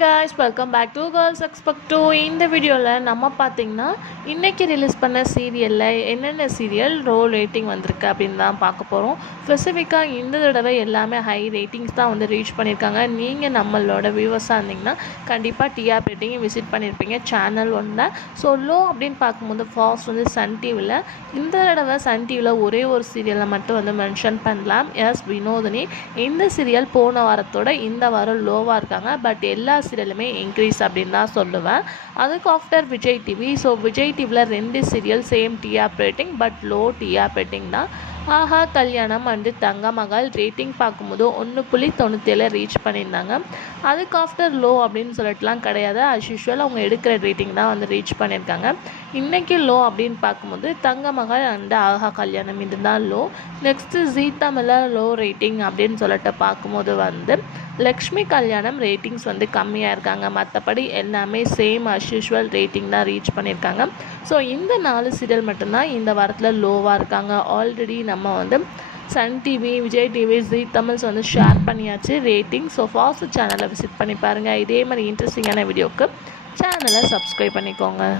guys, welcome back to Girls Expect 2. இந்த வீடியோவில் நம்ம பார்த்தீங்கன்னா இன்றைக்கி ரிலீஸ் பண்ண சீரியலில் என்னென்ன சீரியல் ரோ ரேட்டிங் வந்திருக்கு அப்படின்னு தான் பார்க்க போகிறோம். ஸ்பெசிஃபிக்காக இந்த தடவை எல்லாமே ஹை ரேட்டிங்ஸ் தான் வந்து ரீச் பண்ணியிருக்காங்க. நீங்கள் நம்மளோட வியூவர்ஸாக இருந்தீங்கன்னா கண்டிப்பாக டிஆர் ரேட்டிங்கை விசிட் பண்ணியிருப்பீங்க சேனல் ஒன்றில். ஸோ லோ அப்படின்னு பார்க்கும்போது ஃபாஸ்ட் வந்து சன் டிவியில் இந்த தடவை சன் டிவியில் ஒரே ஒரு சீரியலை மட்டும் வந்து மென்ஷன் பண்ணலாம். எஸ் வினோதினி. இந்த சீரியல் போன வாரத்தோட இந்த வாரம் லோவாக இருக்காங்க. பட் எல்லா சீரியலுமே இன்க்ரீஸ் அப்படின்னு தான் சொல்லுவேன். அதுக்கு after Vijay TV. So Vijay டிவியில் 2 serial same TR rating but low TR rating தான். ஆஹா கல்யாணம் அண்டு தங்க மகள் ரேட்டிங் பார்க்கும்போது 1.97 ரீச் பண்ணியிருந்தாங்க. அதுக்கு ஆஃப்டர் லோ அப்படின்னு சொல்லிட்டுலாம் கிடையாது. அஸ் யூஷுவல் அவங்க எடுக்கிற ரேட்டிங் தான் வந்து ரீச் பண்ணியிருக்காங்க. இன்றைக்கி லோ அப்படின்னு பார்க்கும்போது தங்க மகள் அண்டு ஆஹா கல்யாணம் இது தான் லோ. நெக்ஸ்ட்டு ஜீ தமிழில் லோ ரேட்டிங் அப்படின்னு சொல்லிட்டு பார்க்கும்போது வந்து லக்ஷ்மி கல்யாணம் ரேட்டிங்ஸ் வந்து கம்மியாக இருக்காங்க. மற்றபடி எல்லாமே சேம் அஸ் யூஷுவல் ரேட்டிங் தான் ரீச் பண்ணியிருக்காங்க. ஸோ இந்த 4 சீரியல் மட்டும்தான் இந்த வாரத்தில் லோவாக இருக்காங்க. ஆல்ரெடி நம்ம வந்து சன் டிவி, விஜய் டிவி, ஜீ தமிழ்ஸ் வந்து ஷேர் பண்ணியாச்சு ரேட்டிங். ஸோ ஃபாஸ்ட் சேனலை விசிட் பண்ணி பாருங்கள். இதே மாதிரி இன்ட்ரெஸ்டிங்கான வீடியோக்கு சேனலை சப்ஸ்கிரைப் பண்ணிக்கோங்க.